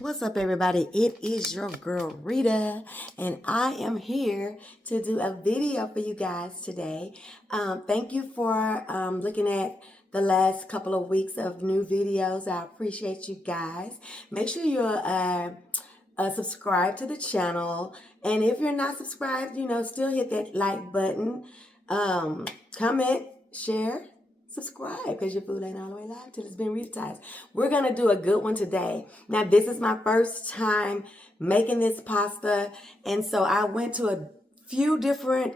What's up, everybody? It is your girl Rita, and I am here to do a video for you guys today. Thank you for looking at the last couple of weeks of new videos. I appreciate you guys. Make sure you're subscribe to the channel, and if you're not subscribed, still hit that like button, comment, share, subscribe, because your food ain't all the way live till it's been RitasEatas. We're gonna do a good one today. Now, this is my first time making this pasta, and so I went to a few different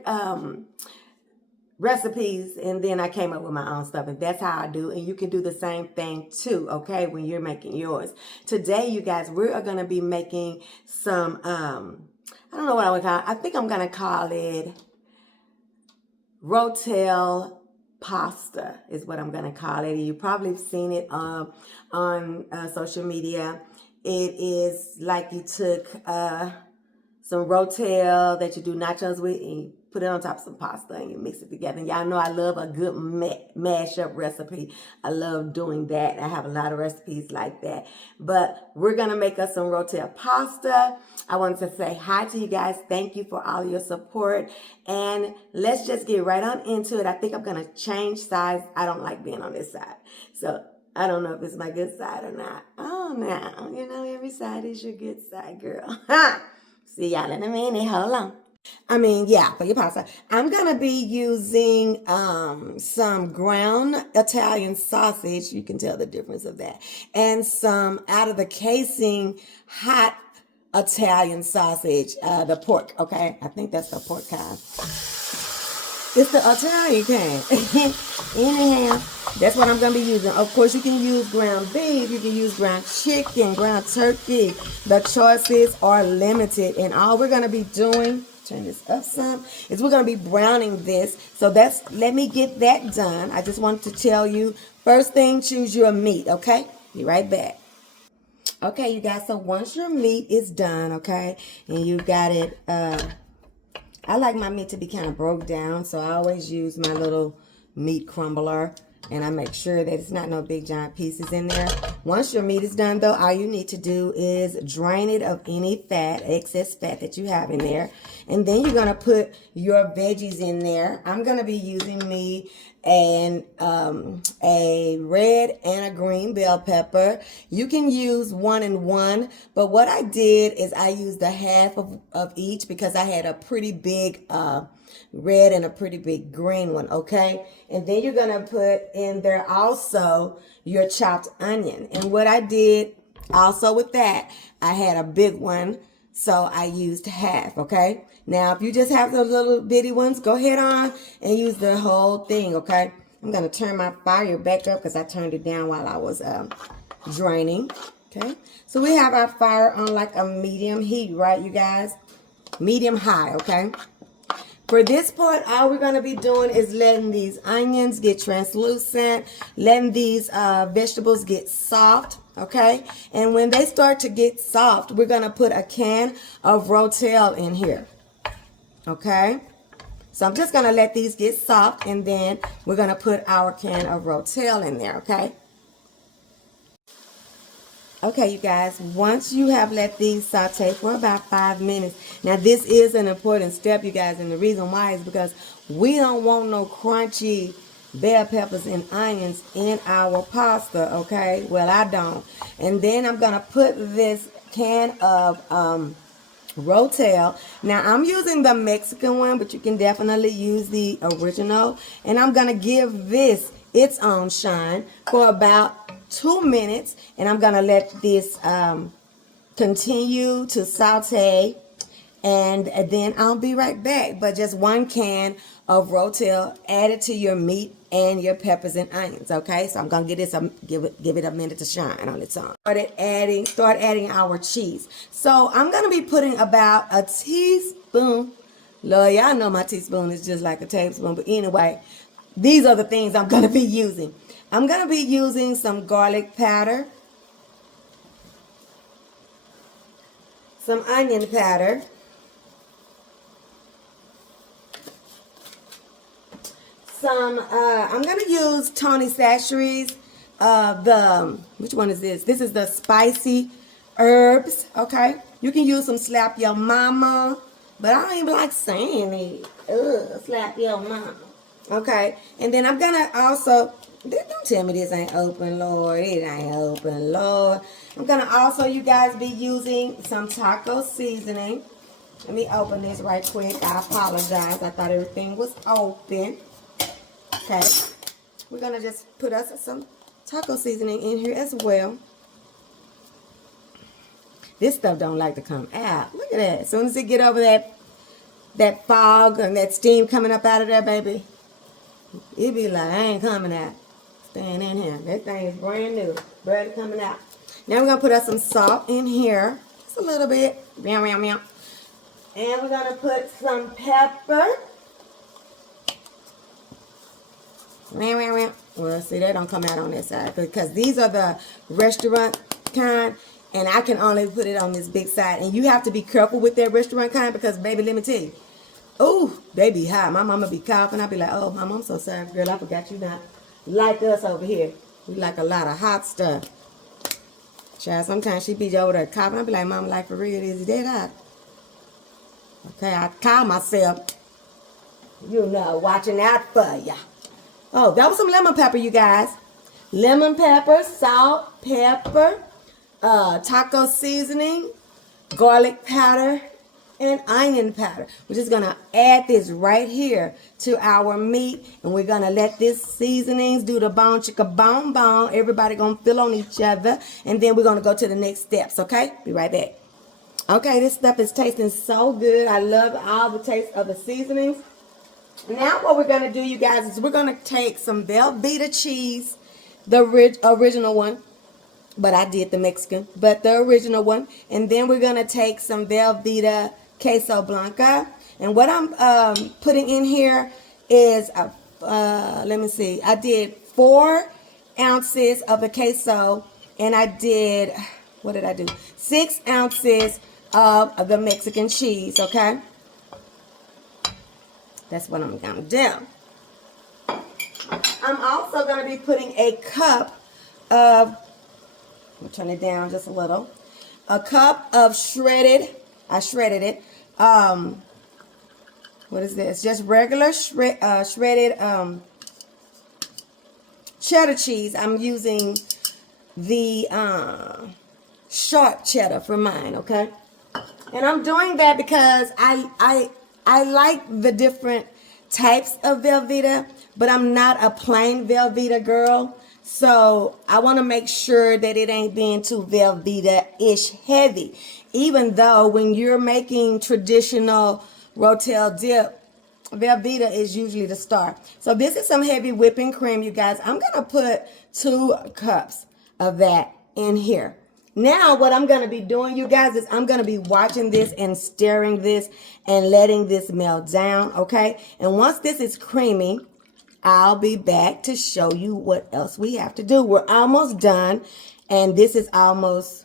recipes, and then I came up with my own stuff, and that's how I do. And you can do the same thing too, okay, when you're making yours. Today, you guys, we are gonna be making some I don't know what I would call it. I think I'm gonna call it Rotel pasta is what I'm gonna call it. You've probably seen it on social media. It is like you took some Rotel that you do nachos with, and you put it on top of some pasta and you mix it together. And y'all know I love a good mash-up recipe. I love doing that. I have a lot of recipes like that. But we're going to make us some Rotel pasta. I wanted to say hi to you guys. Thank you for all your support. And let's just get right on into it. I think I'm going to change sides. I don't like being on this side. So I don't know if it's my good side or not. Oh, no. Every side is your good side, girl. See y'all in a minute. Hold on. For your pasta, I'm going to be using some ground Italian sausage. You can tell the difference of that. And some out of the casing hot Italian sausage, the pork, okay? I think that's the pork kind. It's the Italian kind. Anyhow, that's what I'm going to be using. Of course, you can use ground beef. You can use ground chicken, ground turkey. The choices are limited. And all we're going to be doing, turn this up some, is we're going to be browning this. So let me get that done. I just wanted to tell you, first thing, choose your meat, okay? Be right back. Okay, you guys, so once your meat is done, okay, and you've got it, I like my meat to be kind of broke down, so I always use my little meat crumbler, and I make sure that it's not no big giant pieces in there. Once your meat is done, though, all you need to do is drain it of any fat, excess fat that you have in there, and then you're going to put your veggies in there. I'm going to be using me a red and a green bell pepper. You can use 1 and 1, but what I did is I used a half of each because I had a pretty big red and a pretty big green one, okay? And then you're gonna put in there also your chopped onion. And what I did also with that, I had a big one, so I used half, okay? Now, if you just have those little bitty ones, go ahead on and use the whole thing, okay? I'm going to turn my fire back up because I turned it down while I was draining, okay? So we have our fire on like a medium heat, right, you guys? Medium high, okay? For this part, all we're going to be doing is letting these onions get translucent, letting these vegetables get soft, okay? And when they start to get soft, we're going to put a can of Rotel in here, okay? So I'm just going to let these get soft, and then we're going to put our can of Rotel in there, okay? Okay, you guys, once you have let these saute for about 5 minutes, now this is an important step, you guys, and the reason why is because we don't want no crunchy bell peppers and onions in our pasta, okay? Well, I don't. And then I'm going to put this can of Rotel. Now, I'm using the Mexican one, but you can definitely use the original. And I'm going to give this its own shine for about 2 minutes, and I'm going to let this continue to saute, and then I'll be right back. But just 1 can of Rotel added to your meat and your peppers and onions, okay? So I'm going to give it a minute to shine on its own. Start adding our cheese. So I'm going to be putting about a teaspoon. Lord, y'all know my teaspoon is just like a tablespoon, but anyway, these are the things I'm going to be using. I'm going to be using some garlic powder, some onion powder, I'm going to use Tony Chachere's, which one is this? This is the spicy herbs, okay? You can use some slap your mama, but I don't even like saying it. Ugh, slap your mama. Okay, and then I'm gonna also, don't tell me this ain't open, Lord. It ain't open, Lord. I'm gonna also, you guys, be using some taco seasoning. Let me open this right quick. I apologize. I thought everything was open. Okay, we're gonna just put us some taco seasoning in here as well. This stuff don't like to come out. Look at that. As soon as it get over that fog and that steam coming up out of there, baby, it be like, I ain't coming out. Staying in here. That thing is brand new. Barely coming out. Now we're going to put us some salt in here. Just a little bit. Meow, meow, meow. And we're going to put some pepper. Meow, meow, meow. Well, see, they don't come out on this side. Because these are the restaurant kind. And I can only put it on this big side. And you have to be careful with that restaurant kind because, baby, let me tell you. Oh, they be hot. My mama be coughing. I be like, oh, mama, I'm so sorry, girl. I forgot you not like us over here. We like a lot of hot stuff. Child, sometimes she be over there coughing. I be like, mama, like for real, is it that hot? Okay, I call myself, you know, watching out for ya. Oh, that was some lemon pepper, you guys. Lemon pepper, salt, pepper, taco seasoning, garlic powder, and onion powder. We're just gonna add this right here to our meat, and we're gonna let this seasonings do the bone chicka bone bone. Everybody gonna feel on each other, and then we're gonna go to the next steps. Okay, be right back. Okay, this stuff is tasting so good. I love all the taste of the seasonings. Now what we're gonna do, you guys, is we're gonna take some Velveeta cheese, the original one. But I did the Mexican, but the original one. And then we're going to take some Velveeta Queso Blanca. And what I'm putting in here is, let me see. I did 4 ounces of the queso. And I did, what did I do? 6 ounces of the Mexican cheese, okay? That's what I'm going to do. I'm also going to be putting a cup of, I'm turn it down just a little. A cup of shredded, I shredded it. What is this? Just regular shredded cheddar cheese. I'm using the sharp cheddar for mine, okay? And I'm doing that because I like the different types of Velveeta, but I'm not a plain Velveeta girl. So I want to make sure that it ain't being too Velveeta-ish heavy. Even though when you're making traditional Rotel dip, Velveeta is usually the star. So this is some heavy whipping cream, you guys. I'm going to put 2 cups of that in here. Now what I'm going to be doing, you guys, is I'm going to be watching this and stirring this and letting this melt down, okay? And once this is creamy, I'll be back to show you what else we have to do. We're almost done, and this is almost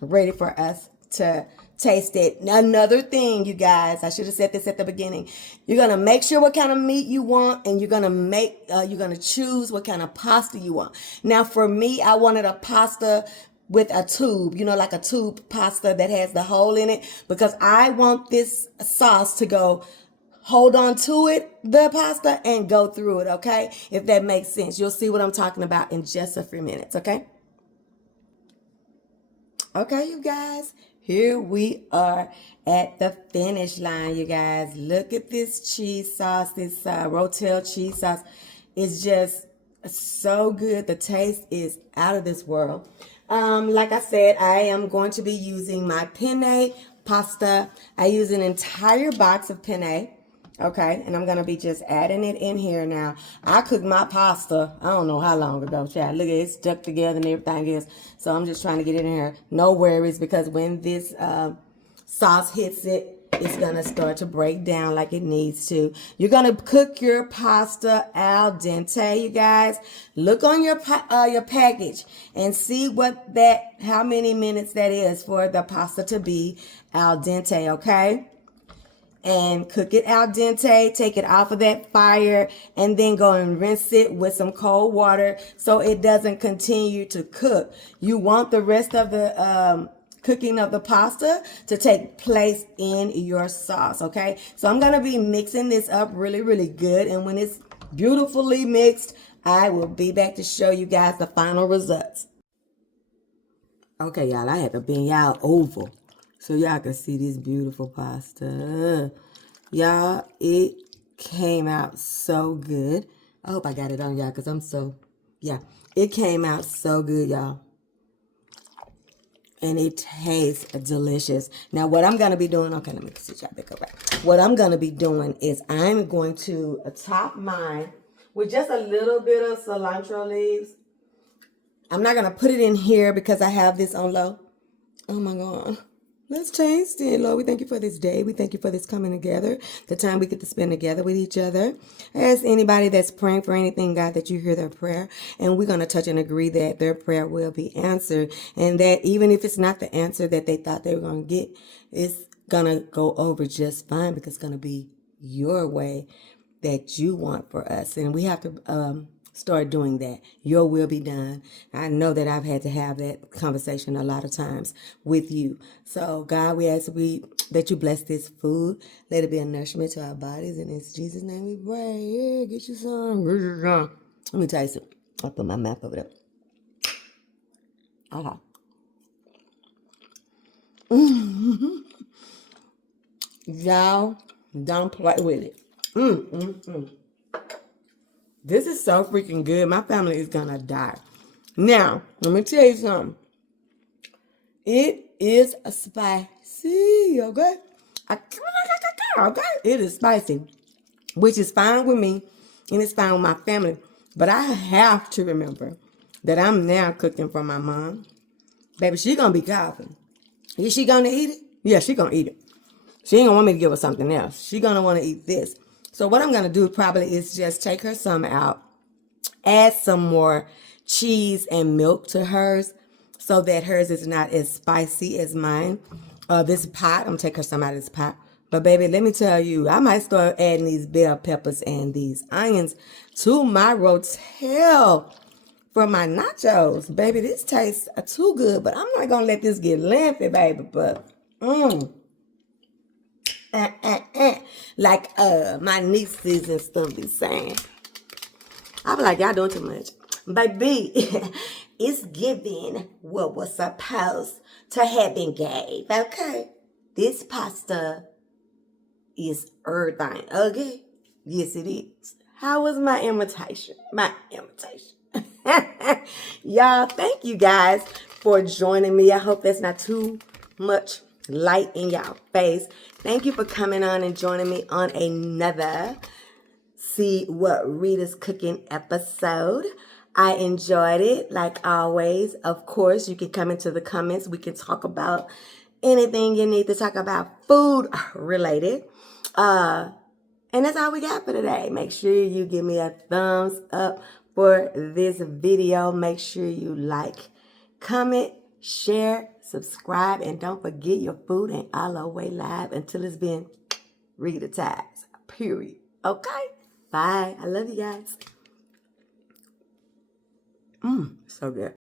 ready for us to taste it. Another thing, you guys, I should have said this at the beginning. You're going to make sure what kind of meat you want, and you're going to choose what kind of pasta you want. Now, for me, I wanted a pasta with a tube, you know, like a tube pasta that has the hole in it, because I want this sauce to go hold on to it, the pasta, and go through it, okay? If that makes sense. You'll see what I'm talking about in just a few minutes, okay? Okay, you guys. Here we are at the finish line, you guys. Look at this cheese sauce, this Rotel cheese sauce. It's just so good. The taste is out of this world. Like I said, I am going to be using my penne pasta. I use an entire box of penne. Okay, and I'm going to be just adding it in here now. I cooked my pasta, I don't know how long ago, child. Look at it, it's stuck together and everything is. So I'm just trying to get it in here. No worries, because when this sauce hits it, it's going to start to break down like it needs to. You're going to cook your pasta al dente, you guys. Look on your package and see how many minutes that is for the pasta to be al dente, okay? And cook it al dente, take it off of that fire, and then go and rinse it with some cold water so it doesn't continue to cook. You want the rest of the cooking of the pasta to take place in your sauce, okay? So I'm gonna be mixing this up really, really good. And when it's beautifully mixed, I will be back to show you guys the final results. Okay, y'all, I had to bend y'all over so y'all can see this beautiful pasta. Y'all, it came out so good. I hope I got it on y'all because yeah, it came out so good, y'all. And it tastes delicious. Now, what I'm going to be doing, okay, let me sit y'all back up. What I'm going to be doing is I'm going to top mine with just a little bit of cilantro leaves. I'm not going to put it in here because I have this on low. Oh, my God. Let's taste it, Lord. We thank you for this day. We thank you for this coming together, the time we get to spend together with each other. As anybody that's praying for anything, God, that you hear their prayer, and we're going to touch and agree that their prayer will be answered, and that even if it's not the answer that they thought they were going to get, it's going to go over just fine because it's going to be your way that you want for us. And we have to start doing that. Your will be done. I know that I've had to have that conversation a lot of times with you. So God, we ask that you bless this food. Let it be a nourishment to our bodies. And in Jesus' name we pray. Yeah, get you some. Let me tell you something. I'll put my mouth over there. Okay. Y'all, don't play with it. This is so freaking good. My family is gonna die. Now, let me tell you something. It is spicy, okay? Okay, it is spicy, which is fine with me, and it's fine with my family. But I have to remember that I'm now cooking for my mom. Baby, she gonna be coughing. Is she gonna eat it? Yeah, she gonna eat it. She ain't gonna want me to give her something else. She gonna want to eat this. So what I'm gonna do probably is just take her some out, add some more cheese and milk to hers so that hers is not as spicy as mine. This pot, I'm gonna take her some out of this pot. But baby, let me tell you, I might start adding these bell peppers and these onions to my Rotel for my nachos. Baby, this tastes too good, but I'm not gonna let this get lengthy, baby. But like my nieces and stuff be saying. I be like, y'all doing too much. Baby, it's giving what was supposed to have been gave, okay? This pasta is everything, okay? Yes, it is. How was my imitation? Y'all, thank you guys for joining me. I hope that's not too much light in y'all face. Thank you for coming on and joining me on another See What Rita's Cooking episode. I enjoyed it, like always. Of course, you can come into the comments. We can talk about anything you need to talk about food related. And that's all we got for today. Make sure you give me a thumbs up for this video. Make sure you like, comment, share, subscribe, and don't forget your food ain't all the way live until it's been RitasEatas, period. Okay? Bye. I love you guys. So good.